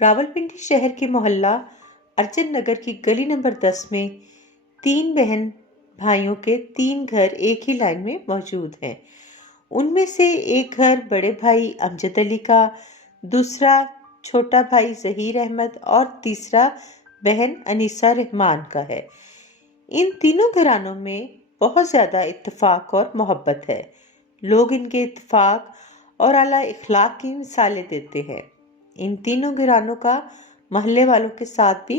راولپنڈی شہر کے محلہ ارجن نگر کی گلی نمبر 10 میں 3 بہن بھائیوں کے 3 گھر ایک ہی لائن میں موجود ہیں۔ ان میں سے ایک گھر بڑے بھائی امجد علی کا، دوسرا چھوٹا بھائی ظہیر احمد اور تیسرا بہن انیسہ رحمان کا ہے۔ ان تینوں گھرانوں میں بہت زیادہ اتفاق اور محبت ہے۔ لوگ ان کے اتفاق اور اعلیٰ اخلاق کی مثالیں دیتے ہیں۔ ان تینوں گھرانوں کا محلے والوں کے ساتھ بھی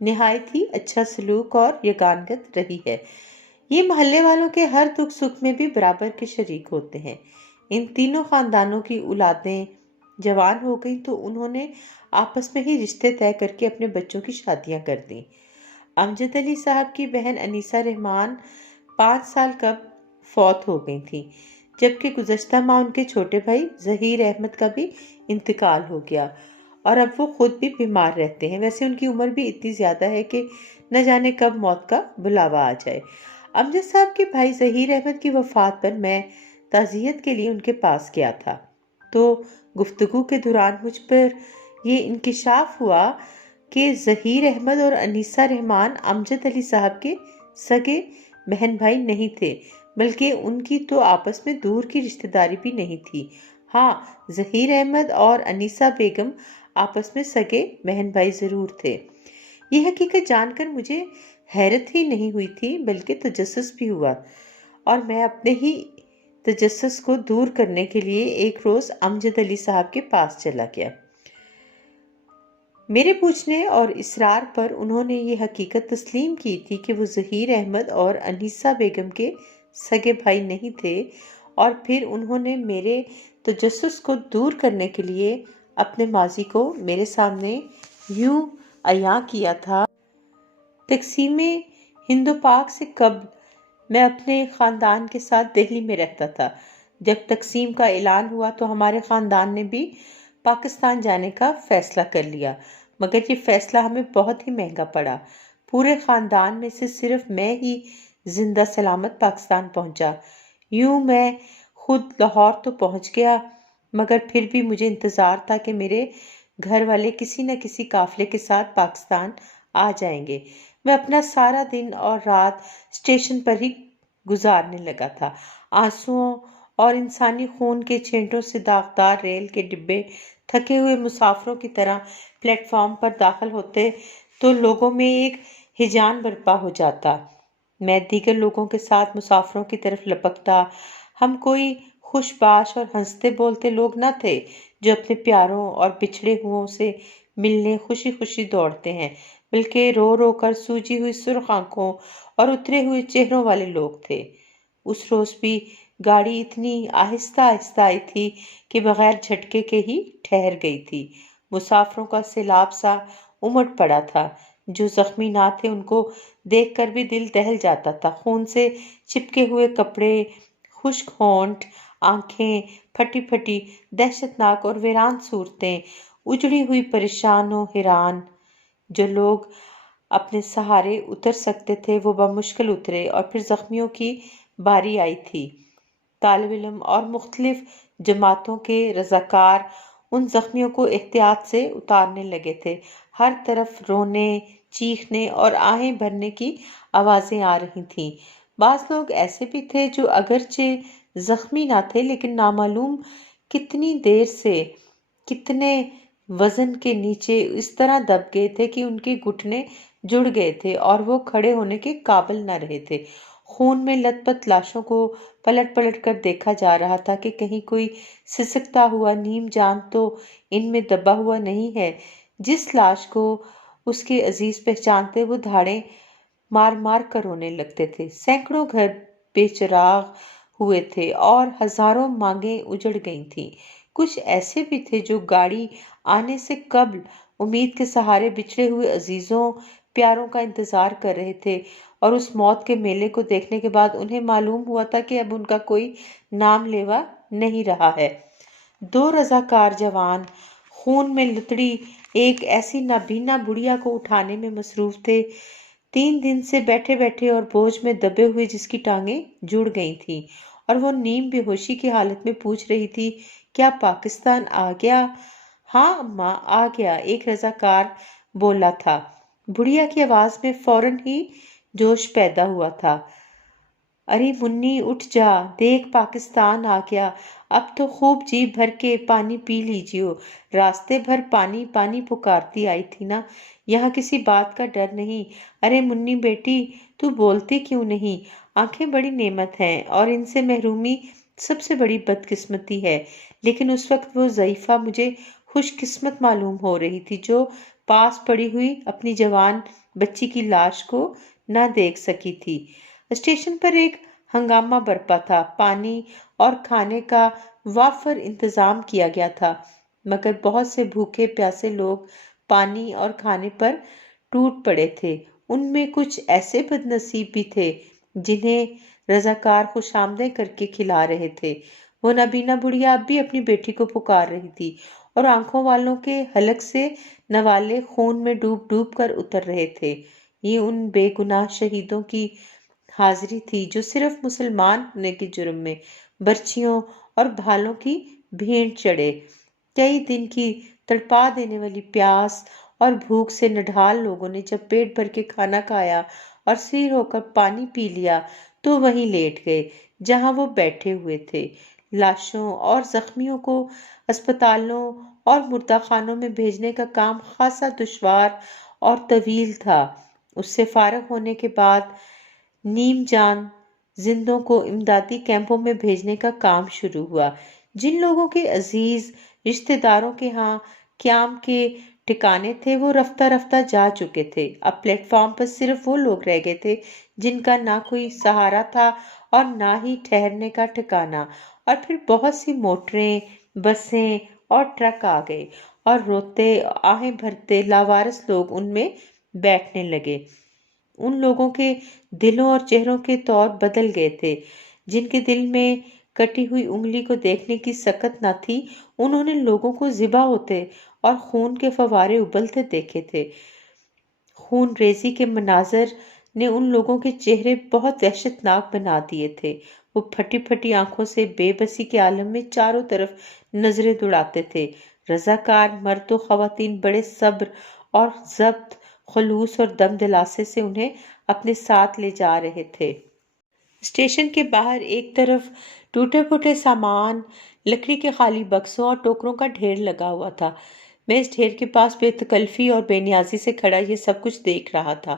نہایت ہی اچھا سلوک اور یگانگت رہی ہے۔ یہ محلے والوں کے ہر دکھ سکھ میں بھی برابر کے شریک ہوتے ہیں۔ ان تینوں خاندانوں کی اولادیں جوان ہو گئیں تو انہوں نے آپس میں ہی رشتے طے کر کے اپنے بچوں کی شادیاں کر دیں۔ امجد علی صاحب کی بہن انیسہ رحمان 5 سال قبل فوت ہو گئی تھیں، جبکہ گزشتہ ماہ ان کے چھوٹے بھائی ظہیر احمد کا بھی انتقال ہو گیا اور اب وہ خود بھی بیمار رہتے ہیں۔ ویسے ان کی عمر بھی اتنی زیادہ ہے کہ نہ جانے کب موت کا بلاوا آ جائے۔ امجد صاحب کے بھائی ظہیر احمد کی وفات پر میں تعزیت کے لیے ان کے پاس گیا تھا، تو گفتگو کے دوران مجھ پر یہ انکشاف ہوا کہ ظہیر احمد اور انیسہ رحمان امجد علی صاحب کے سگے بہن بھائی نہیں تھے، بلکہ ان کی تو آپس میں دور کی رشتہ داری بھی نہیں تھی۔ ہاں، ظہیر احمد اور انیسہ بیگم آپس میں سگے بہن بھائی ضرور تھے۔ یہ حقیقت جان کر مجھے حیرت ہی نہیں ہوئی تھی بلکہ تجسس بھی ہوا، اور میں اپنے ہی تجسس کو دور کرنے کے لیے ایک روز امجد علی صاحب کے پاس چلا گیا۔ میرے پوچھنے اور اصرار پر انہوں نے یہ حقیقت تسلیم کی تھی کہ وہ ظہیر احمد اور انیسہ بیگم کے سگے بھائی نہیں تھے، اور پھر انہوں نے میرے تجسس کو دور کرنے کے لیے اپنے ماضی کو میرے سامنے یوں عیاں کیا تھا۔ تقسیم ہند و پاک سے قبل میں اپنے خاندان کے ساتھ دہلی میں رہتا تھا۔ جب تقسیم کا اعلان ہوا تو ہمارے خاندان نے بھی پاکستان جانے کا فیصلہ کر لیا، مگر یہ فیصلہ ہمیں بہت ہی مہنگا پڑا۔ پورے خاندان میں سے صرف میں ہی زندہ سلامت پاکستان پہنچا۔ یوں میں خود لاہور تو پہنچ گیا، مگر پھر بھی مجھے انتظار تھا کہ میرے گھر والے کسی نہ کسی قافلے کے ساتھ پاکستان آ جائیں گے۔ میں اپنا سارا دن اور رات اسٹیشن پر ہی گزارنے لگا تھا۔ آنسوؤں اور انسانی خون کے چھینٹوں سے داغدار ریل کے ڈبے تھکے ہوئے مسافروں کی طرح پلیٹ فارم پر داخل ہوتے تو لوگوں میں ایک ہیجان برپا ہو جاتا۔ میں دیگر لوگوں کے ساتھ مسافروں کی طرف لپکتا۔ ہم کوئی خوش باش اور ہنستے بولتے لوگ نہ تھے جو اپنے پیاروں اور بچھڑے ہوئوں سے ملنے خوشی خوشی دوڑتے ہیں، بلکہ رو رو کر سوجی ہوئی سرخ آنکھوں اور اترے ہوئے چہروں والے لوگ تھے۔ اس روز بھی گاڑی اتنی آہستہ آہستہ آئی تھی کہ بغیر جھٹکے کے ہی ٹھہر گئی تھی۔ مسافروں کا سیلاب سا امڑ پڑا تھا۔ جو زخمی نہ تھے ان کو دیکھ کر بھی دل دہل جاتا تھا۔ خون سے چپکے ہوئے کپڑے، خشک ہونٹ، آنکھیں پھٹی پھٹی، دہشت ناک اور ویران صورتیں، اجڑی ہوئی پریشان و حیران۔ جو لوگ اپنے سہارے اتر سکتے تھے وہ بمشکل اترے، اور پھر زخمیوں کی باری آئی تھی۔ طالب علم اور مختلف جماعتوں کے رضاکار ان زخمیوں کو احتیاط سے اتارنے لگے تھے۔ ہر طرف رونے، چیخنے اور آہیں بھرنے کی آوازیں آ رہی تھیں۔ بعض لوگ ایسے بھی تھے جو اگرچہ زخمی نہ تھے لیکن نامعلوم کتنی دیر سے کتنے وزن کے نیچے اس طرح دب گئے تھے کہ ان کے گھٹنے جڑ گئے تھے اور وہ کھڑے ہونے کے قابل نہ رہے تھے۔ خون میں لت پت لاشوں کو پلٹ پلٹ کر دیکھا جا رہا تھا کہ کہیں کوئی سسکتا ہوا نیم جان تو ان میں دبا ہوا نہیں ہے۔ جس لاش کو اس کے عزیز پہچانتے وہ دھاڑیں مار مار کر رونے لگتے تھے۔ سینکڑوں گھر بے چراغ ہوئے تھے اور ہزاروں مانگیں اجڑ گئی تھیں۔ کچھ ایسے بھی تھے جو گاڑی آنے سے قبل امید کے سہارے بچھڑے ہوئے عزیزوں پیاروں کا انتظار کر رہے تھے، اور اس موت کے میلے کو دیکھنے کے بعد انہیں معلوم ہوا تھا کہ اب ان کا کوئی نام لیوا نہیں رہا ہے۔ 2 رضاکار جوان خون میں لتڑی ایک ایسی نابینا بڑھیا کو اٹھانے میں مصروف تھے۔ 3 دن سے بیٹھے بیٹھے اور بوجھ میں دبے ہوئے جس کی ٹانگیں جڑ گئی تھیں، اور وہ نیم بے ہوشی کی حالت میں پوچھ رہی تھی، کیا پاکستان آ گیا؟ ہاں اماں آ گیا، ایک رضاکار بولا تھا۔ بڑھیا کی آواز میں فوراً ہی جوش پیدا ہوا تھا۔ ارے منی اٹھ جا، دیکھ پاکستان آ گیا، اب تو خوب جی بھر کے پانی پی لیجیو، راستے بھر پانی پانی پکارتی آئی تھی نا، یہاں کسی بات کا ڈر نہیں۔ ارے منی بیٹی، تو بولتی کیوں نہیں؟ آنکھیں بڑی نعمت ہیں اور ان سے محرومی سب سے بڑی بدقسمتی ہے، لیکن اس وقت وہ ضعیفہ مجھے خوش قسمت معلوم ہو رہی تھی جو پاس پڑی ہوئی اپنی جوان بچی کی لاش کو نہ دیکھ سکی تھی۔ اسٹیشن پر ایک ہنگامہ برپا تھا، پانی اور کھانے کا وافر انتظام کیا گیا تھا، مگر بہت سے بھوکے پیاسے لوگ پانی اور کھانے پر ٹوٹ پڑے تھے۔ ان میں کچھ ایسے بد نصیب بھی تھے جنہیں رضاکار خوش آمدیں کر کے کھلا رہے تھے۔ وہ نابینا بڑھیا اب بھی اپنی بیٹی کو پکار رہی تھی اور آنکھوں والوں کے حلق سے نوالے خون میں ڈوب ڈوب کر اتر رہے تھے۔ یہ ان بے گناہ شہیدوں کی حاضری تھی جو صرف مسلمان ہونے کے جرم میں برچھیوں اور بھالوں کی بھیڑ چڑھے۔ کئی دن کی تڑپا دینے والی پیاس اور بھوک سے نڈھال لوگوں نے جب پیٹ بھر کے کھانا کھایا اور سیر ہو کر پانی پی لیا تو وہیں لیٹ گئے جہاں وہ بیٹھے ہوئے تھے۔ لاشوں اور زخمیوں کو اسپتالوں اور مردہ خانوں میں بھیجنے کا کام خاصا دشوار اور طویل تھا۔ اس سے فارغ ہونے کے بعد نیم جان زندوں کو امدادی کیمپوں میں بھیجنے کا کام شروع ہوا۔ جن لوگوں کے عزیز رشتہ داروں کے ہاں قیام کے ٹھکانے تھے وہ رفتہ رفتہ جا چکے تھے۔ اب پلیٹ فارم پر صرف وہ لوگ رہ گئے تھے جن کا نہ کوئی سہارا تھا اور نہ ہی ٹھہرنے کا ٹھکانا، اور پھر بہت سی موٹریں، بسیں اور ٹرک آ گئے اور روتے آہیں بھرتے لاوارث لوگ ان میں بیٹھنے لگے۔ ان لوگوں کے دلوں اور چہروں کے طور بدل گئے تھے۔ جن کے دل میں کٹی ہوئی انگلی کو دیکھنے کی سکت نہ تھی، انہوں نے لوگوں کو ذبح ہوتے اور خون کے فوارے ابلتے دیکھے تھے۔ خون ریزی کے مناظر نے ان لوگوں کے چہرے بہت وحشتناک بنا دیے تھے۔ وہ پھٹی پھٹی آنکھوں سے بے بسی کے عالم میں چاروں طرف نظریں دوڑاتے تھے۔ رضاکار مرد و خواتین بڑے صبر اور ضبط، خلوص اور دم دلاسے سے انہیں اپنے ساتھ لے جا رہے تھے۔ اسٹیشن کے باہر ایک طرف ٹوٹے پھوٹے سامان، لکڑی کے خالی بکسوں اور ٹوکروں کا ڈھیر لگا ہوا تھا۔ میں اس ڈھیر کے پاس بے تکلفی اور بے نیازی سے کھڑا یہ سب کچھ دیکھ رہا تھا،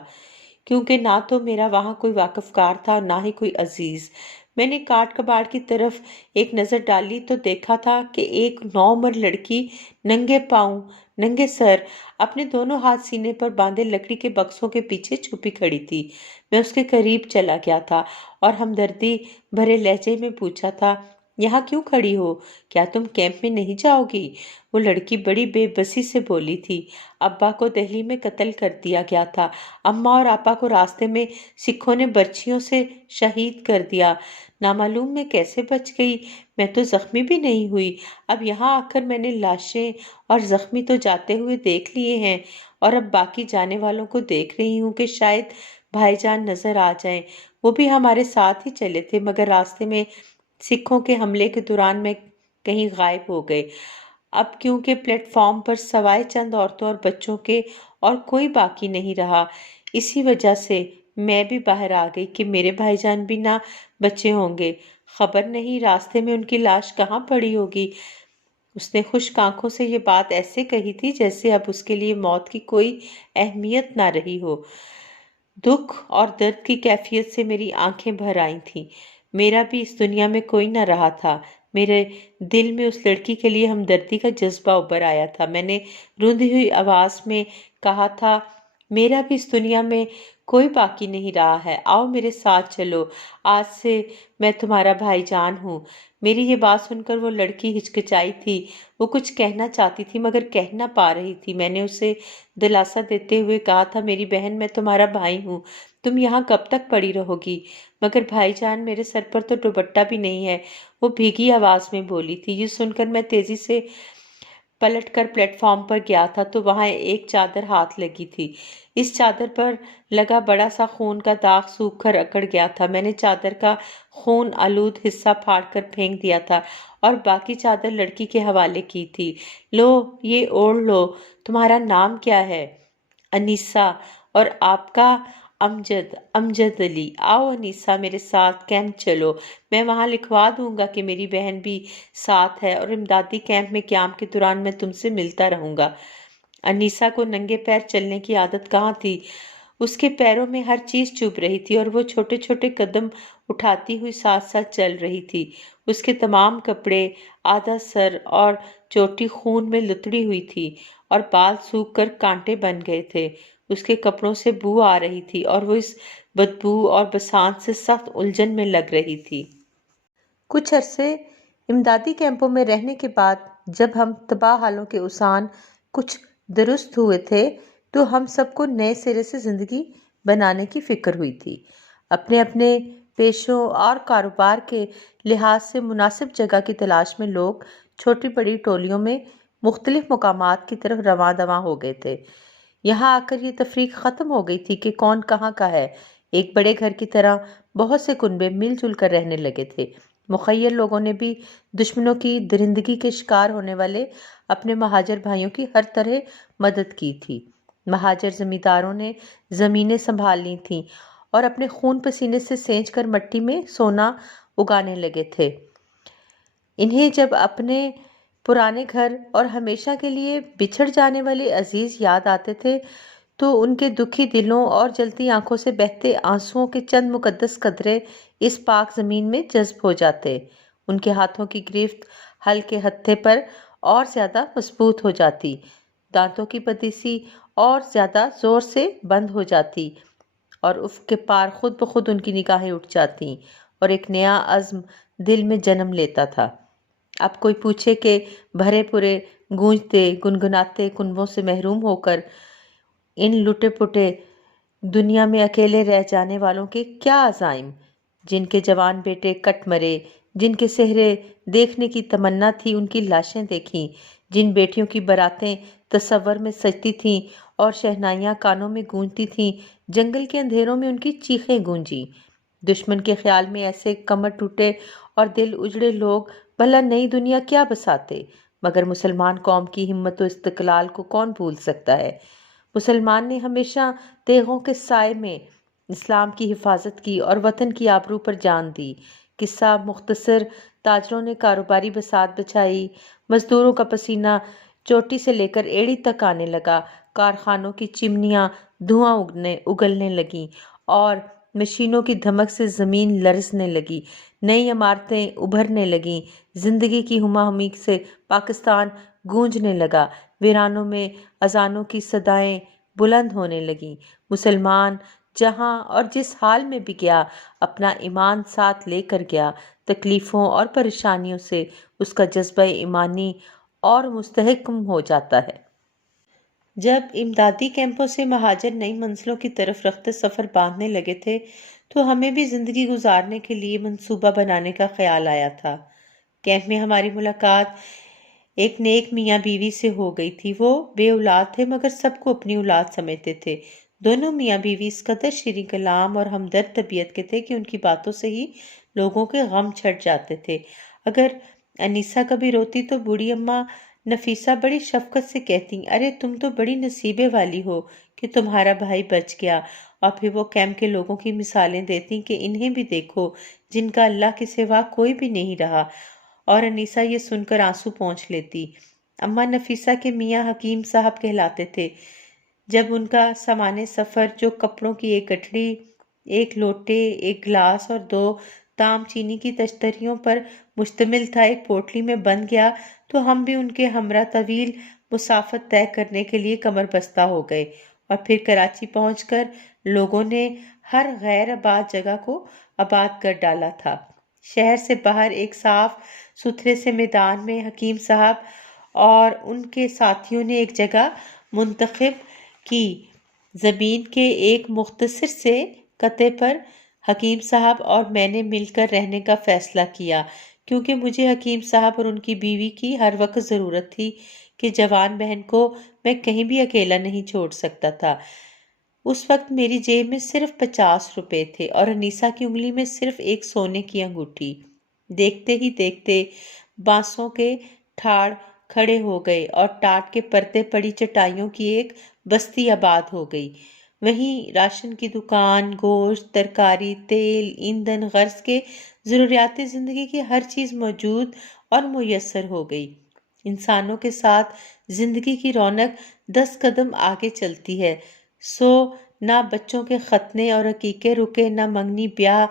کیونکہ نہ تو میرا وہاں کوئی واقف کار تھا اور نہ ہی کوئی عزیز۔ میں نے کاٹ کباڑ کی طرف ایک نظر ڈالی تو دیکھا تھا کہ ایک نوعمر لڑکی ننگے پاؤں، ننگے سر، اپنے دونوں ہاتھ سینے پر باندھے لکڑی کے بکسوں کے پیچھے چھپی کھڑی تھی۔ میں اس کے قریب چلا گیا تھا اور ہمدردی بھرے لہجے میں پوچھا تھا، یہاں کیوں کھڑی ہو؟ کیا تم کیمپ میں نہیں جاؤ گی؟ وہ لڑکی بڑی بے بسی سے بولی تھی، ابا کو دہلی میں قتل کر دیا گیا تھا، اماں اور آپا کو راستے میں سکھوں نے برچھیوں سے شہید کر دیا، نامعلوم میں کیسے بچ گئی، میں تو زخمی بھی نہیں ہوئی۔ اب یہاں آ کر میں نے لاشیں اور زخمی تو جاتے ہوئے دیکھ لیے ہیں، اور اب باقی جانے والوں کو دیکھ رہی ہوں کہ شاید بھائی جان نظر آ جائیں۔ وہ بھی ہمارے ساتھ ہی چلے تھے مگر راستے میں سکھوں کے حملے کے دوران میں کہیں غائب ہو گئے۔ اب کیونکہ پلیٹ فارم پر سوائے چند عورتوں اور بچوں کے اور کوئی باقی نہیں رہا، اسی وجہ سے میں بھی باہر آ گئی کہ میرے بھائی جان بھی نہ بچے ہوں گے۔ خبر نہیں راستے میں ان کی لاش کہاں پڑی ہوگی۔ اس نے خشک آنکھوں سے یہ بات ایسے کہی تھی جیسے اب اس کے لیے موت کی کوئی اہمیت نہ رہی ہو۔ دکھ اور درد کی کیفیت سے میری آنکھیں بھر آئی تھیں۔ میرا بھی اس دنیا میں کوئی نہ رہا تھا۔ میرے دل میں اس لڑکی کے لیے ہمدردی کا جذبہ ابھر آیا تھا۔ میں نے روندھی ہوئی آواز میں کہا تھا، میرا بھی اس دنیا میں کوئی باقی نہیں رہا ہے، آؤ میرے ساتھ چلو، آج سے میں تمہارا بھائی جان ہوں۔ میری یہ بات سن کر وہ لڑکی ہچکچائی تھی، وہ کچھ کہنا چاہتی تھی مگر کہہ نہ پا رہی تھی۔ میں نے اسے دلاسا دیتے ہوئے کہا تھا، میری بہن میں تمہارا بھائی ہوں، تم یہاں کب تک پڑی رہو گی؟ مگر بھائی جان میرے سر پر تو دوپٹہ بھی نہیں ہے، وہ بھیگی آواز میں بولی تھی۔ یہ سن کر میں تیزی سے پلٹ کر پلیٹ فارم پر گیا تھا تو وہاں ایک چادر ہاتھ لگی تھی۔ اس چادر پر لگا بڑا سا خون کا داغ سوکھ کر اکڑ گیا تھا۔ میں نے چادر کا خون آلود حصہ پھاڑ کر پھینک دیا تھا اور باقی چادر لڑکی کے حوالے کی تھی۔ لو یہ اوڑھ لو۔ تمہارا نام کیا ہے؟ انیسہ۔ اور آپ کا؟ امجد علی۔ آؤ انیسہ میرے ساتھ کیمپ چلو، میں وہاں لکھوا دوں گا کہ میری بہن بھی ساتھ ہے اور امدادی کیمپ میں قیام کے دوران میں تم سے ملتا رہوں گا۔ انیسہ کو ننگے پیر چلنے کی عادت کہاں تھی؟ اس کے پیروں میں ہر چیز چبھ رہی تھی اور وہ چھوٹے چھوٹے قدم اٹھاتی ہوئی ساتھ ساتھ چل رہی تھی۔ اس کے تمام کپڑے، آدھا سر اور چوٹی خون میں لتڑی ہوئی تھی اور بال سوکھ کر کانٹے بن گئے تھے۔ اس کے کپڑوں سے بو آ رہی تھی اور وہ اس بدبو اور بسانت سے سخت الجھن میں لگ رہی تھی۔ کچھ عرصے امدادی کیمپوں میں رہنے کے بعد جب ہم تباہ حالوں کے اوسان کچھ درست ہوئے تھے تو ہم سب کو نئے سرے سے زندگی بنانے کی فکر ہوئی تھی۔ اپنے اپنے پیشوں اور کاروبار کے لحاظ سے مناسب جگہ کی تلاش میں لوگ چھوٹی بڑی ٹولیوں میں مختلف مقامات کی طرف رواں دواں ہو گئے تھے۔ یہاں آ کر یہ تفریق ختم ہو گئی تھی کہ کون کہاں کا ہے۔ ایک بڑے گھر کی طرح بہت سے کنبے مل جل کر رہنے لگے تھے۔ مخیر لوگوں نے بھی دشمنوں کی درندگی کے شکار ہونے والے اپنے مہاجر بھائیوں کی ہر طرح مدد کی تھی۔ مہاجر زمینداروں نے زمینیں سنبھال لی تھیں اور اپنے خون پسینے سے سینچ کر مٹی میں سونا اگانے لگے تھے۔ انہیں جب اپنے پرانے گھر اور ہمیشہ کے لیے بچھڑ جانے والے عزیز یاد آتے تھے تو ان کے دکھی دلوں اور جلتی آنکھوں سے بہتے آنسوؤں کے چند مقدس قطرے اس پاک زمین میں جذب ہو جاتے۔ ان کے ہاتھوں کی گرفت ہل کے ہتھے پر اور زیادہ مضبوط ہو جاتی، دانتوں کی پتیسی اور زیادہ زور سے بند ہو جاتی اور افق کے پار خود بخود ان کی نگاہیں اٹھ جاتی اور ایک نیا عزم دل میں جنم لیتا تھا۔ اب کوئی پوچھے کہ بھرے پورے گونجتے گنگناتے کنبوں سے محروم ہو کر ان لٹے پٹے دنیا میں اکیلے رہ جانے والوں کے کیا عزائم، جن کے جوان بیٹے کٹ مرے، جن کے صحرے دیکھنے کی تمنا تھی ان کی لاشیں دیکھیں، جن بیٹیوں کی براتیں تصور میں سجتی تھیں اور شہنائیاں کانوں میں گونجتی تھیں، جنگل کے اندھیروں میں ان کی چیخیں گونجیں۔ دشمن کے خیال میں ایسے کمر ٹوٹے اور دل اجڑے لوگ بھلا نئی دنیا کیا بساتے، مگر مسلمان قوم کی ہمت و استقلال کو کون بھول سکتا ہے۔ مسلمان نے ہمیشہ تیغوں کے سائے میں اسلام کی حفاظت کی اور وطن کی آبرو پر جان دی۔ قصہ مختصر، تاجروں نے کاروباری بساط بچھائی، مزدوروں کا پسینہ چوٹی سے لے کر ایڑی تک آنے لگا، کارخانوں کی چمنیاں دھواں اگلنے لگیں اور مشینوں کی دھمک سے زمین لرزنے لگی، نئی عمارتیں ابھرنے لگیں، زندگی کی ہما ہمی سے پاکستان گونجنے لگا، ویرانوں میں اذانوں کی صدائیں بلند ہونے لگیں۔ مسلمان جہاں اور جس حال میں بھی گیا اپنا ایمان ساتھ لے کر گیا، تکلیفوں اور پریشانیوں سے اس کا جذبہ ایمانی اور مستحکم ہو جاتا ہے۔ جب امدادی کیمپوں سے مہاجر نئی منزلوں کی طرف رخت سفر باندھنے لگے تھے تو ہمیں بھی زندگی گزارنے کے لیے منصوبہ بنانے کا خیال آیا تھا۔ کیمپ میں ہماری ملاقات ایک نیک میاں بیوی سے ہو گئی تھی۔ وہ بے اولاد تھے مگر سب کو اپنی اولاد سمجھتے تھے۔ دونوں میاں بیوی اس قدر شیریں کلام اور ہمدرد طبیعت کے تھے کہ ان کی باتوں سے ہی لوگوں کے غم چھٹ جاتے تھے۔ اگر انیسہ کبھی روتی تو بوڑھی اماں نفیسہ بڑی شفقت سے کہتی، ارے تم تو بڑی نصیبے والی ہو کہ تمہارا بھائی بچ گیا، اور پھر وہ کیمپ کے لوگوں کی مثالیں دیتی کہ انہیں بھی دیکھو جن کا اللہ کے سوا کوئی بھی نہیں رہا، اور انیسہ یہ سن کر آنسو پونچھ لیتی۔ اماں نفیسہ کے میاں حکیم صاحب کہلاتے تھے۔ جب ان کا سامان سفر جو کپڑوں کی ایک گٹھڑی، ایک لوٹے، ایک گلاس اور 2 تام چینی کی تشتریوں پر مشتمل تھا ایک پوٹلی میں بند گیا تو ہم بھی ان کے ہمراہ طویل مسافت طے کرنے کے لیے کمر بستہ ہو گئے، اور پھر کراچی پہنچ کر لوگوں نے ہر غیر آباد جگہ کو آباد کر ڈالا تھا۔ شہر سے باہر ایک صاف ستھرے سے میدان میں حکیم صاحب اور ان کے ساتھیوں نے ایک جگہ منتخب کی۔ زمین کے ایک مختصر سے قطعے پر حکیم صاحب اور میں نے مل کر رہنے کا فیصلہ کیا، کیونکہ مجھے حکیم صاحب اور ان کی بیوی کی ہر وقت ضرورت تھی کہ جوان بہن کو میں کہیں بھی اکیلا نہیں چھوڑ سکتا تھا۔ اس وقت میری جیب میں صرف 50 روپے تھے اور انیسا کی انگلی میں صرف ایک سونے کی انگوٹھی۔ دیکھتے ہی دیکھتے بانسوں کے ٹھاڑ کھڑے ہو گئے اور ٹاٹ کے پرتے پڑی چٹائیوں کی ایک بستی آباد ہو گئی۔ وہیں راشن کی دکان، گوشت، ترکاری، تیل، ایندھن، غرض کے ضروریات زندگی کی ہر چیز موجود اور میسر ہو گئی۔ انسانوں کے ساتھ زندگی کی رونق 10 قدم آگے چلتی ہے۔ سو نہ بچوں کے ختنے اور عقیقے رکے، نہ منگنی بیاہ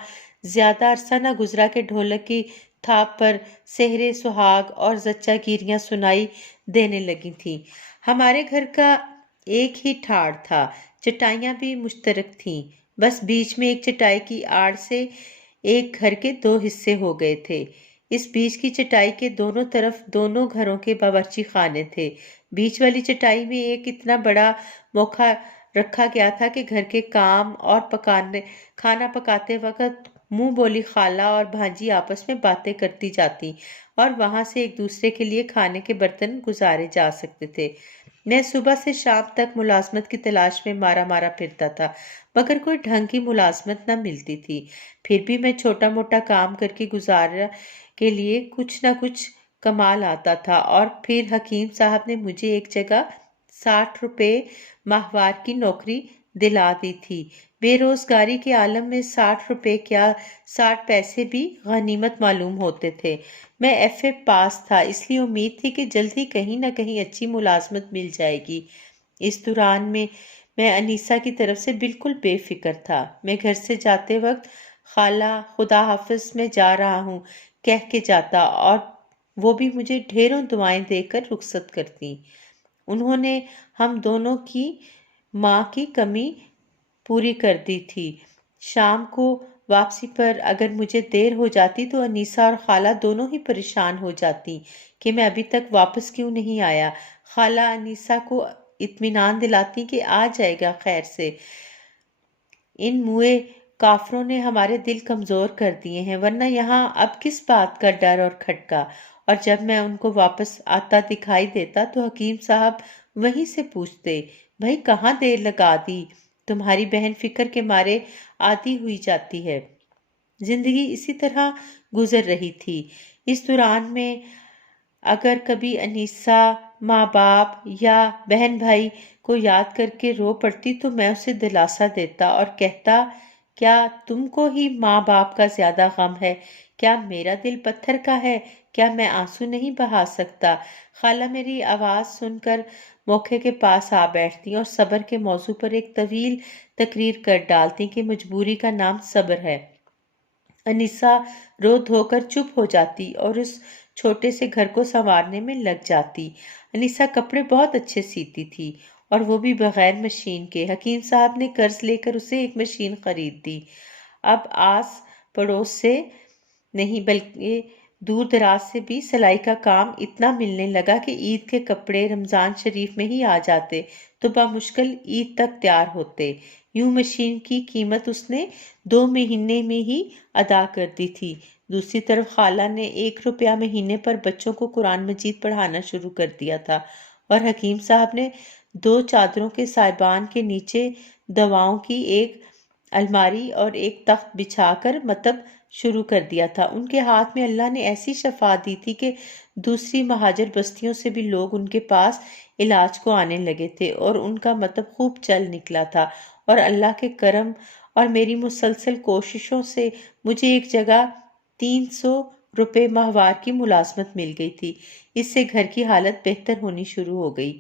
زیادہ عرصہ نہ گزرا کہ ڈھولک کی تھاپ پر سحرے سہاگ اور زچہ گیریاں سنائی دینے لگی تھیں۔ ہمارے گھر کا ایک ہی ٹھاڑ تھا، چٹائیاں بھی مشترک تھیں، بس بیچ میں ایک چٹائی کی آڑ سے ایک گھر کے 2 حصے ہو گئے تھے۔ اس بیچ کی چٹائی کے دونوں طرف دونوں گھروں کے باورچی خانے تھے۔ بیچ والی چٹائی میں ایک اتنا بڑا موقع رکھا گیا تھا کہ گھر کے کام اور کھانا پکاتے وقت منہ بولی خالہ اور بھانجی آپس میں باتیں کرتی جاتی اور وہاں سے ایک دوسرے کے لیے کھانے کے برتن گزارے جا سکتے تھے۔ میں صبح سے شام تک ملازمت کی تلاش میں مارا مارا پھرتا تھا، مگر کوئی ڈھنگ کی ملازمت نہ ملتی تھی۔ پھر بھی میں چھوٹا موٹا کام کر کے گزارا کے لیے کچھ نہ کچھ کما لاتا تھا، اور پھر حکیم صاحب نے مجھے ایک جگہ 60 روپے ماہوار کی نوکری دلا دی تھی۔ بے روزگاری کے عالم میں 60 روپے کیا 60 پیسے بھی غنیمت معلوم ہوتے تھے۔ میں FA پاس تھا، اس لیے امید تھی کہ جلد ہی کہیں نہ کہیں اچھی ملازمت مل جائے گی۔ اس دوران میں انیسا کی طرف سے بالکل بے فکر تھا۔ میں گھر سے جاتے وقت خالہ خدا حافظ میں جا رہا ہوں کہہ کے جاتا، اور وہ بھی مجھے ڈھیروں دعائیں دے کر رخصت کرتی۔ انہوں نے ہم دونوں کی ماں کی کمی پوری کر دی تھی۔ شام کو واپسی پر اگر مجھے دیر ہو جاتی تو انیسا اور خالہ دونوں ہی پریشان ہو جاتی کہ میں ابھی تک واپس کیوں نہیں آیا۔ خالہ انیسا کو اطمینان دلاتی کہ آ جائے گا خیر سے، ان موئے کافروں نے ہمارے دل کمزور کر دیے ہیں، ورنہ یہاں اب کس بات کا ڈر اور کھٹکا۔ اور جب میں ان کو واپس آتا دکھائی دیتا تو حکیم صاحب وہیں سے پوچھتے، بھائی کہاں دیر لگا دی؟ تمہاری بہن فکر کے مارے عادی ہوئی جاتی ہے۔ زندگی اسی طرح گزر رہی تھی۔ اس دوران میں اگر کبھی انیسا ماں باپ یا بہن بھائی کو یاد کر کے رو پڑتی تو میں اسے دلاسا دیتا اور کہتا، کیا تم کو ہی ماں باپ کا زیادہ غم ہے؟ کیا میرا دل پتھر کا ہے؟ کیا میں آنسو نہیں بہا سکتا؟ خالہ میری آواز سن کر موقع کے پاس آ بیٹھتی اور صبر کے موضوع پر ایک طویل تقریر کر ڈالتی کہ مجبوری کا نام صبر ہے۔ انیسا رو دھو کر چپ ہو جاتی اور اس چھوٹے سے گھر کو سنوارنے میں لگ جاتی۔ انیسا کپڑے بہت اچھے سیتی تھی، اور وہ بھی بغیر مشین کے۔ حکیم صاحب نے قرض لے کر اسے ایک مشین خرید دی۔ اب آس پڑوس سے نہیں بلکہ دور دراز سے بھی سلائی کا کام اتنا ملنے لگا کہ عید کے کپڑے رمضان شریف میں ہی آ جاتے تو بمشکل عید تک تیار ہوتے۔ یوں مشین کی قیمت اس نے 2 مہینے میں ہی ادا کر دی تھی۔ دوسری طرف خالہ نے 1 روپیہ مہینے پر بچوں کو قرآن مجید پڑھانا شروع کر دیا تھا، اور حکیم صاحب نے 2 چادروں کے سائبان کے نیچے دواؤں کی ایک الماری اور ایک تخت بچھا کر مطب شروع کر دیا تھا۔ ان کے ہاتھ میں اللہ نے ایسی شفا دی تھی کہ دوسری مہاجر بستیوں سے بھی لوگ ان کے پاس علاج کو آنے لگے تھے، اور ان کا مطب خوب چل نکلا تھا، اور اللہ کے کرم اور میری مسلسل کوششوں سے مجھے ایک جگہ 300 روپے ماہوار کی ملازمت مل گئی تھی۔ اس سے گھر کی حالت بہتر ہونی شروع ہو گئی۔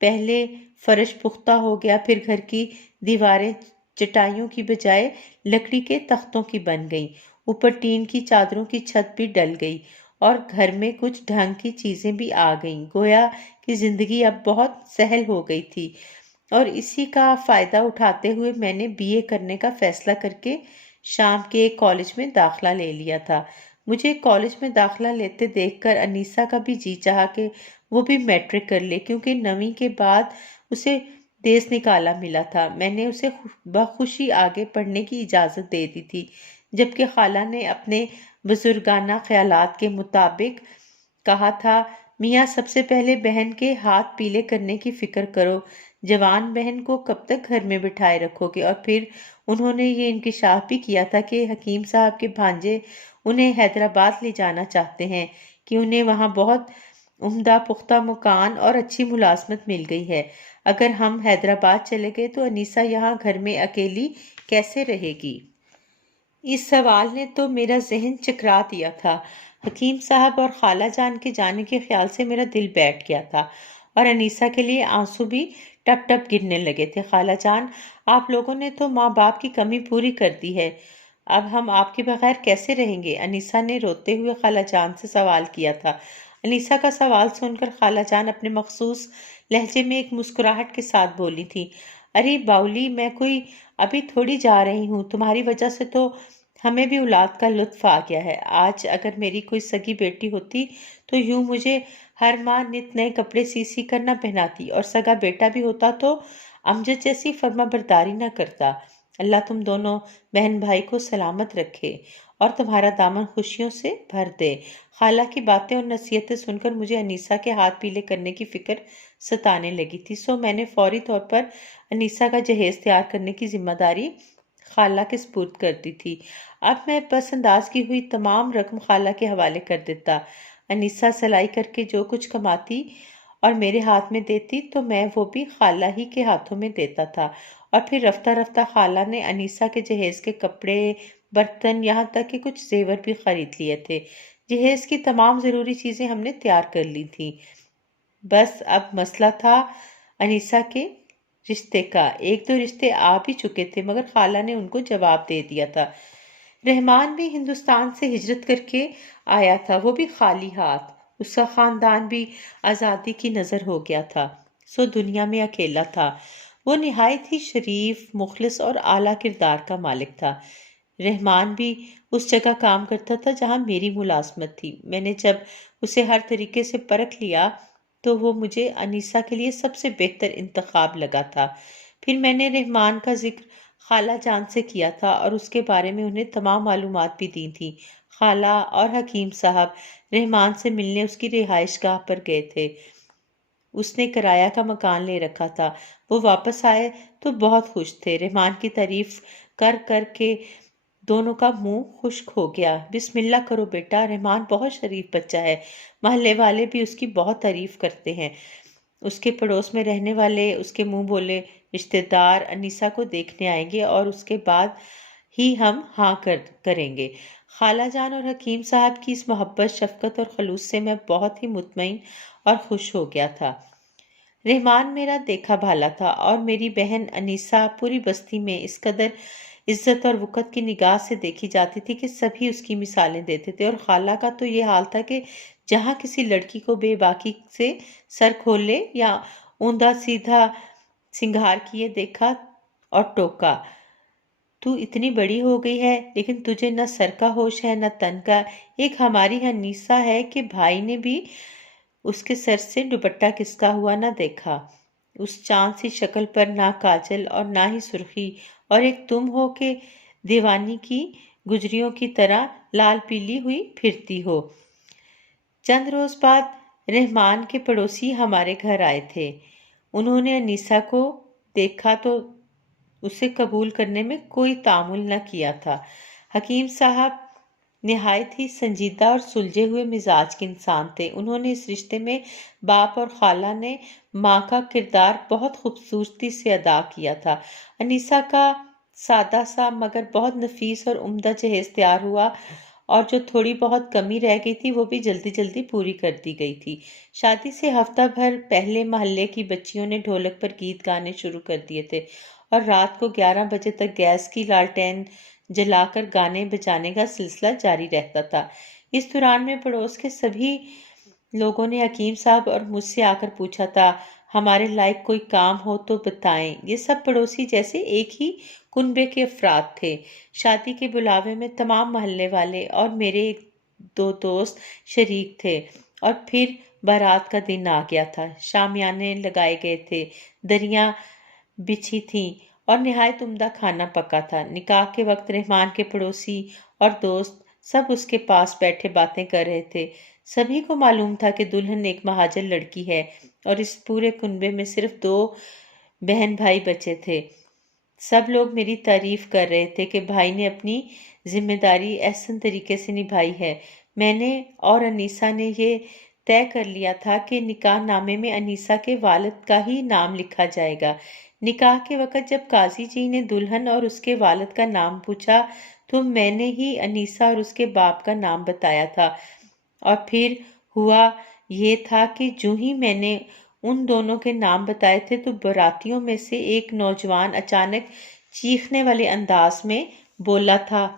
پہلے فرش پختہ ہو گیا، پھر گھر کی دیواریں چٹائیوں کی بجائے لکڑی کے تختوں کی بن گئیں، اوپر ٹین کی چادروں کی چھت بھی ڈل گئی، اور گھر میں کچھ ڈھنگ کی چیزیں بھی آ گئیں، گویا کہ زندگی اب بہت سہل ہو گئی تھی۔ اور اسی کا فائدہ اٹھاتے ہوئے میں نے BA کرنے کا فیصلہ کر کے شام کے ایک کالج میں داخلہ لے لیا تھا۔ مجھے کالج میں داخلہ لیتے دیکھ کر انیسا کا بھی جی چاہا کہ وہ بھی میٹرک کر لے، کیونکہ 9ویں کے بعد اسے دیس نکالا ملا تھا۔ میں نے اسے بخوشی آگے پڑھنے کی اجازت دے دی تھی، جبکہ خالہ نے اپنے بزرگانہ خیالات کے مطابق کہا تھا، میاں سب سے پہلے بہن کے ہاتھ پیلے کرنے کی فکر کرو، جوان بہن کو کب تک گھر میں بٹھائے رکھو گے؟ اور پھر انہوں نے یہ انکشاف بھی کیا تھا کہ حکیم صاحب کے بھانجے انہیں حیدرآباد لے جانا چاہتے ہیں، کہ انہیں وہاں بہت عمدہ پختہ مکان اور اچھی ملازمت مل گئی ہے۔ اگر ہم حیدرآباد چلے گئے تو انیسہ یہاں گھر میں اکیلی کیسے رہے گی؟ اس سوال نے تو میرا ذہن چکرا دیا تھا۔ حکیم صاحب اور خالہ جان کے جانے کے خیال سے میرا دل بیٹھ گیا تھا، اور انیسہ کے لیے آنسو بھی ٹپ ٹپ گرنے لگے تھے۔ خالہ جان، آپ لوگوں نے تو ماں باپ کی کمی پوری کر دی ہے، اب ہم آپ کے بغیر کیسے رہیں گے؟ انیسہ نے روتے ہوئے خالہ جان سے سوال کیا تھا۔ انیسہ کا سوال سن کر خالہ جان اپنے مخصوص لہجے میں ایک مسکراہٹ کے ساتھ بولی تھی، ارے باؤلی، میں کوئی ابھی تھوڑی جا رہی ہوں، تمہاری وجہ سے تو ہمیں بھی اولاد کا لطف آ گیا ہے۔ آج اگر میری کوئی سگی بیٹی ہوتی تو یوں مجھے ہر ماہ نت نئے کپڑے سی سی کر نہ پہناتی، اور سگا بیٹا بھی ہوتا تو امجد جیسی فرما برداری نہ کرتا۔ اللہ تم دونوں بہن بھائی کو سلامت رکھے اور تمہارا دامن خوشیوں سے بھر دے۔ خالہ کی باتیں اور نصیحتیں سن کر مجھے انیسہ کے ہاتھ پیلے کرنے کی فکر ستانے لگی تھی، سو میں نے فوری طور پر انیسہ کا جہیز تیار کرنے کی ذمہ داری خالہ کے سپرد کر دی تھی۔ اب میں پس انداز کی ہوئی تمام رقم خالہ کے حوالے کر دیتا۔ انیسہ سلائی کر کے جو کچھ کماتی اور میرے ہاتھ میں دیتی تو میں وہ بھی خالہ ہی کے ہاتھوں میں دیتا تھا، اور پھر رفتہ رفتہ خالہ نے انیسہ کے جہیز کے کپڑے، برتن، یہاں تک کہ کچھ زیور بھی خرید لیے تھے۔ جہیز کی تمام ضروری چیزیں ہم نے تیار کر لی تھیں، بس اب مسئلہ تھا انیسہ کے رشتے کا۔ ایک دو رشتے آ بھی چکے تھے، مگر خالہ نے ان کو جواب دے دیا تھا۔ رحمان بھی ہندوستان سے ہجرت کر کے آیا تھا، وہ بھی خالی ہاتھ۔ اس کا خاندان بھی آزادی کی نظر ہو گیا تھا، سو دنیا میں اکیلا تھا۔ وہ نہایت ہی شریف، مخلص اور اعلیٰ کردار کا مالک تھا۔ رحمان بھی اس جگہ کام کرتا تھا جہاں میری ملازمت تھی۔ میں نے جب اسے ہر طریقے سے پرکھ لیا تو وہ مجھے انیسہ کے لیے سب سے بہتر انتخاب لگا تھا۔ پھر میں نے رحمان کا ذکر خالہ جان سے کیا تھا اور اس کے بارے میں انہیں تمام معلومات بھی دی تھی۔ خالہ اور حکیم صاحب رحمان سے ملنے اس کی رہائش گاہ پر گئے تھے۔ اس نے کرایہ کا مکان لے رکھا تھا۔ وہ واپس آئے تو بہت خوش تھے۔ رحمان کی تعریف کر کر کے دونوں کا منہ خشک ہو گیا۔ بسم اللہ کرو بیٹا، رحمان بہت شریف بچہ ہے، محلے والے بھی اس کی بہت تعریف کرتے ہیں۔ اس کے پڑوس میں رہنے والے اس کے منہ بولے رشتے دار انیسہ کو دیکھنے آئیں گے، اور اس کے بعد ہی ہم ہاں کریں گے۔ خالہ جان اور حکیم صاحب کی اس محبت، شفقت اور خلوص سے میں بہت ہی مطمئن اور خوش ہو گیا تھا۔ رحمان میرا دیکھا بھالا تھا، اور میری بہن انیسہ پوری بستی میں اس قدر عزت اور وقت کی نگاہ سے دیکھی جاتی تھی کہ سبھی اس کی مثالیں دیتے تھے۔ اور خالہ کا تو یہ حال تھا کہ جہاں کسی لڑکی کو بے باکی سے سر کھولے یا اوندا سیدھا سنگھار کیے دیکھا اور ٹوکا، تو اتنی بڑی ہو گئی ہے لیکن تجھے نہ سر کا ہوش ہے نہ تن کا۔ ایک ہماری انیسہ ہے کہ بھائی نے بھی اس کے سر سے دوپٹہ کسکا ہوا نہ دیکھا، اس چاند سی شکل پر نہ کاجل اور نہ ہی سرخی، اور ایک تم ہو کہ دیوانی کی گجریوں کی طرح لال پیلی ہوئی پھرتی ہو۔ چند روز بعد رحمان کے پڑوسی ہمارے گھر آئے تھے۔ انہوں نے انیسہ کو دیکھا تو اسے قبول کرنے میں کوئی تعامل نہ کیا تھا۔ حکیم صاحب نہایت ہی سنجیدہ اور سلجھے ہوئے مزاج کے انسان تھے۔ انہوں نے اس رشتے میں باپ اور خالہ نے ماں کا کردار بہت خوبصورتی سے ادا کیا تھا۔ انیسہ کا سادہ سا مگر بہت نفیس اور عمدہ جہیز تیار ہوا، اور جو تھوڑی بہت کمی رہ گئی تھی وہ بھی جلدی جلدی پوری کر دی گئی تھی۔ شادی سے ہفتہ بھر پہلے محلے کی بچیوں نے ڈھولک پر گیت گانے شروع کر دیے تھے، اور رات کو 11 بجے تک گیس کی لالٹین جلا کر گانے بجانے کا سلسلہ جاری رہتا تھا۔ اس دوران میں پڑوس کے سبھی لوگوں نے حکیم صاحب اور مجھ سے آ کر پوچھا تھا، ہمارے لائق کوئی کام ہو تو بتائیں۔ یہ سب پڑوسی جیسے ایک ہی کنبے کے افراد تھے۔ شادی کے بلاوے میں تمام محلے والے اور میرے ایک دو دوست شریک تھے، اور پھر بارات کا دن آ گیا تھا۔ شامیانے لگائے گئے تھے، دریاں بچھی تھیں، اور نہایت عمدہ کھانا پکا تھا۔ نکاح کے وقت رحمان کے پڑوسی اور دوست سب اس کے پاس بیٹھے باتیں کر رہے تھے۔ سبھی کو معلوم تھا کہ دلہن ایک مہاجر لڑکی ہے اور اس پورے کنبے میں صرف 2 بہن بھائی بچے تھے۔ سب لوگ میری تعریف کر رہے تھے کہ بھائی نے اپنی ذمہ داری احسن طریقے سے نبھائی ہے۔ میں نے اور انیسہ نے یہ طے کر لیا تھا کہ نکاح نامے میں انیسہ کے والد کا ہی نام لکھا جائے گا۔ نکاح کے وقت جب قاضی جی نے دلہن اور اس کے والد کا نام پوچھا تو میں نے ہی انیسہ اور اس کے باپ کا نام بتایا تھا، اور پھر ہوا یہ تھا کہ جو ہی میں نے ان دونوں کے نام بتائے تھے تو براتیوں میں سے ایک نوجوان اچانک چیخنے والے انداز میں بولا تھا،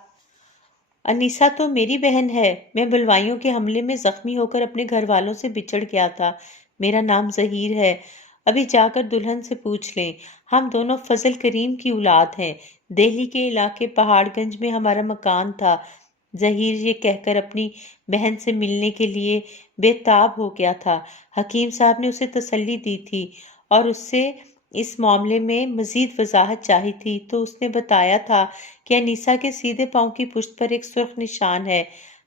انیسہ تو میری بہن ہے۔ میں بلوائیوں کے حملے میں زخمی ہو کر اپنے گھر والوں سے بچھڑ گیا تھا۔ میرا نام ظہیر ہے۔ ابھی جا کر دلہن سے پوچھ لیں۔ ہم دونوں فضل کریم کی اولاد ہیں۔ دہلی کے علاقے پہاڑ گنج میں ہمارا مکان تھا۔ ظہیر یہ کہہ کر اپنی بہن سے ملنے کے لیے بے تاب ہو گیا تھا۔ حکیم صاحب نے اسے تسلی دی تھی اور اس سے اس معاملے میں مزید وضاحت چاہی تھی تو اس نے بتایا تھا کہ انیسہ کے سیدھے پاؤں کی پشت پر ایک سرخ نشان ہے۔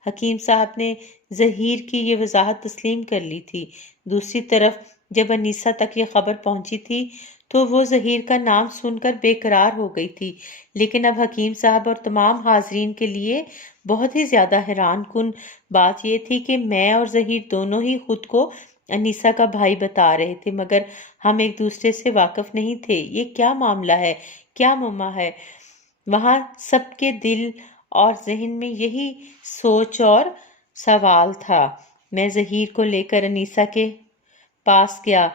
حکیم صاحب نے ظہیر کی یہ وضاحت تسلیم کر لی تھی۔ دوسری طرف جب انیسہ تک یہ خبر پہنچی تھی تو وہ ظہیر کا نام سن کر بے قرار ہو گئی تھی، لیکن اب حکیم صاحب اور تمام حاضرین کے لیے بہت ہی زیادہ حیران کن بات یہ تھی کہ میں اور ظہیر دونوں ہی خود کو انیسہ کا بھائی بتا رہے تھے، مگر ہم ایک دوسرے سے واقف نہیں تھے۔ یہ کیا معاملہ ہے؟ کیا مما ہے؟ وہاں سب کے دل اور ذہن میں یہی سوچ اور سوال تھا۔ میں ظہیر کو لے کر انیسہ کے پاس گیا۔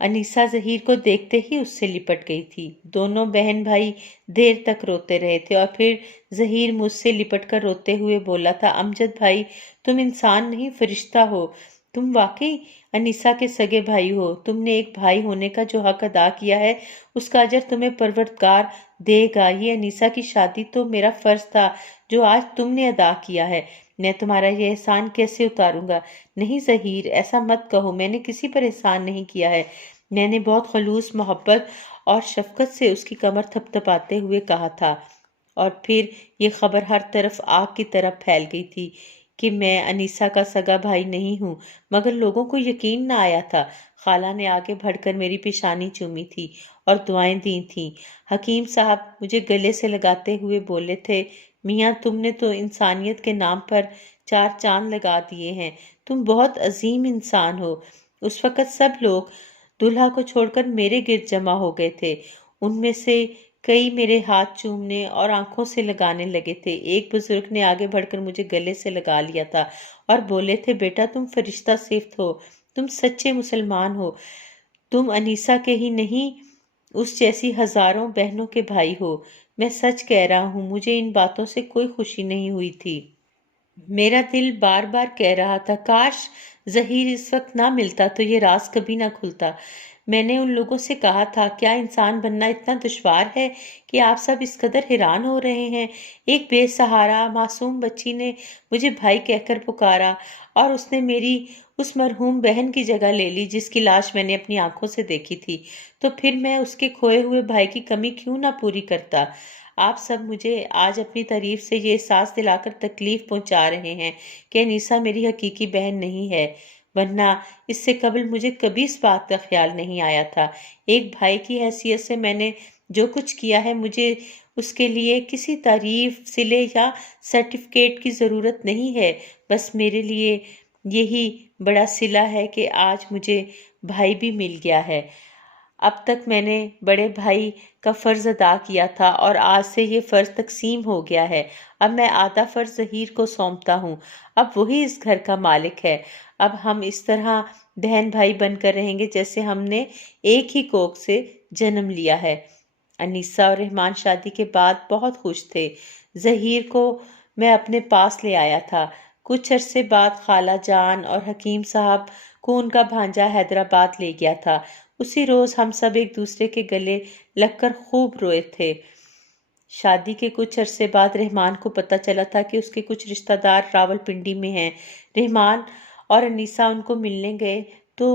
انیسہ ظہیر کو دیکھتے ہی اس سے لپٹ گئی تھی۔ دونوں بہن بھائی دیر تک روتے رہے تھے اور پھر ظہیر مجھ سے لپٹ کر روتے ہوئے بولا تھا، امجد بھائی، تم انسان نہیں فرشتہ ہو۔ تم واقعی انیسہ کے سگے بھائی ہو۔ تم نے ایک بھائی ہونے کا جو حق ادا کیا ہے اس کا اجر تمہیں پروردگار دے گا۔ یہ انیسہ کی شادی تو میرا فرض تھا جو آج تم نے ادا کیا ہے۔ میں تمہارا یہ احسان کیسے اتاروں گا؟ نہیں ظہیر، ایسا مت کہو، میں نے کسی پر احسان نہیں کیا ہے۔ میں نے بہت خلوص محبت اور شفقت سے اس کی کمر تھپتھپاتے ہوئے کہا تھا، اور پھر یہ خبر ہر طرف آگ کی طرح پھیل گئی تھی کہ میں انیسہ کا سگا بھائی نہیں ہوں، مگر لوگوں کو یقین نہ آیا تھا۔ خالہ نے آگے بڑھ کر میری پیشانی چومی تھی اور دعائیں دی تھیں۔ حکیم صاحب مجھے گلے سے لگاتے ہوئے بولے تھے، میاں تم نے تو انسانیت کے نام پر 4 چاند لگا دیے ہیں۔ تم بہت عظیم انسان ہو۔ اس وقت سب لوگ دلہا کو چھوڑ کر میرے گرد جمع ہو گئے تھے۔ ان میں سے کئی میرے ہاتھ چومنے اور آنکھوں سے لگانے لگے تھے۔ ایک بزرگ نے آگے بڑھ کر مجھے گلے سے لگا لیا تھا اور بولے تھے، بیٹا تم فرشتہ صفت ہو، تم سچے مسلمان ہو، تم انیسہ کے ہی نہیں اس جیسی ہزاروں بہنوں کے بھائی ہو۔ میں سچ کہہ رہا ہوں، مجھے ان باتوں سے کوئی خوشی نہیں ہوئی تھی۔ میرا دل بار بار کہہ رہا تھا، کاش ظہیر اس وقت نہ ملتا تو یہ راز کبھی نہ کھلتا۔ میں نے ان لوگوں سے کہا تھا، کیا انسان بننا اتنا دشوار ہے کہ آپ سب اس قدر حیران ہو رہے ہیں؟ ایک بے سہارا معصوم بچی نے مجھے بھائی کہہ کر پکارا اور اس نے میری اس مرحوم بہن کی جگہ لے لی جس کی لاش میں نے اپنی آنکھوں سے دیکھی تھی۔ تو پھر میں اس کے کھوئے ہوئے بھائی کی کمی کیوں نہ پوری کرتا؟ آپ سب مجھے آج اپنی تعریف سے یہ احساس دلا کر تکلیف پہنچا رہے ہیں کہ انیسہ میری حقیقی بہن نہیں ہے، ورنہ اس سے قبل مجھے کبھی اس بات کا خیال نہیں آیا تھا۔ ایک بھائی کی حیثیت سے میں نے جو کچھ کیا ہے، مجھے اس کے لیے کسی تعریف، صلے یا سرٹیفکیٹ کی ضرورت نہیں ہے۔ بس میرے لیے یہی بڑا صلہ ہے کہ آج مجھے بھائی بھی مل گیا ہے۔ اب تک میں نے بڑے بھائی کا فرض ادا کیا تھا اور آج سے یہ فرض تقسیم ہو گیا ہے۔ اب میں آدھا فرض ظہیر کو سونپتا ہوں۔ اب وہی اس گھر کا مالک ہے۔ اب ہم اس طرح بہن بھائی بن کر رہیں گے جیسے ہم نے ایک ہی کوکھ سے جنم لیا ہے۔ انیسہ اور رحمان شادی کے بعد بہت خوش تھے۔ ظہیر کو میں اپنے پاس لے آیا تھا۔ کچھ عرصے بعد خالہ جان اور حکیم صاحب کو ان کا بھانجا حیدرآباد لے گیا تھا۔ اسی روز ہم سب ایک دوسرے کے گلے لگ کر خوب روئے تھے۔ شادی کے کچھ عرصے بعد رحمان کو پتہ چلا تھا کہ اس کے کچھ رشتہ دار راول پنڈی میں ہیں۔ رحمان اور انیسہ ان کو ملنے گئے تو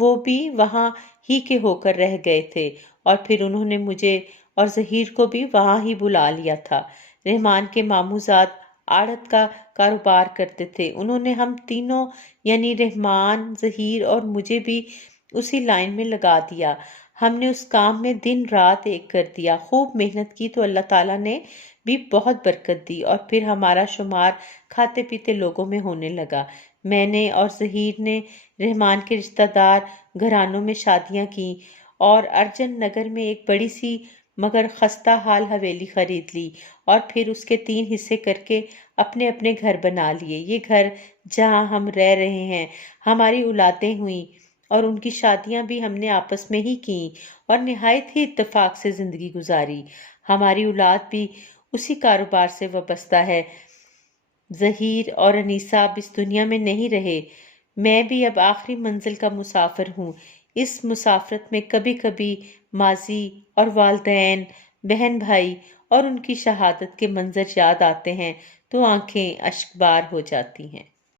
وہ بھی وہاں ہی کے ہو کر رہ گئے تھے، اور پھر انہوں نے مجھے اور ظہیر کو بھی وہاں ہی بلا لیا تھا۔ رحمان کے ماموں زاد آڑت کا کاروبار کرتے تھے۔ انہوں نے ہم تینوں یعنی رحمان، ظہیر اور مجھے بھی اسی لائن میں لگا دیا۔ ہم نے اس کام میں دن رات ایک کر دیا، خوب محنت کی تو اللہ تعالیٰ نے بھی بہت برکت دی، اور پھر ہمارا شمار کھاتے پیتے لوگوں میں ہونے لگا۔ میں نے اور ظہیر نے رحمان کے رشتہ دار گھرانوں میں شادیاں کیں اور ارجن نگر میں ایک بڑی سی مگر خستہ حال حویلی خرید لی، اور پھر اس کے 3 حصے کر کے اپنے اپنے گھر بنا لیے۔ یہ گھر جہاں ہم رہ رہے ہیں، ہماری اولادیں ہوئیں اور ان کی شادیاں بھی ہم نے آپس میں ہی کیں اور نہایت ہی اتفاق سے زندگی گزاری۔ ہماری اولاد بھی اسی کاروبار سے وابستہ ہے۔ ظہیر اور انیسہ اب اس دنیا میں نہیں رہے، میں بھی اب آخری منزل کا مسافر ہوں۔ اس مسافرت میں کبھی کبھی ماضی اور والدین، بہن بھائی اور ان کی شہادت کے منظر یاد آتے ہیں تو آنکھیں اشک بار ہو جاتی ہیں۔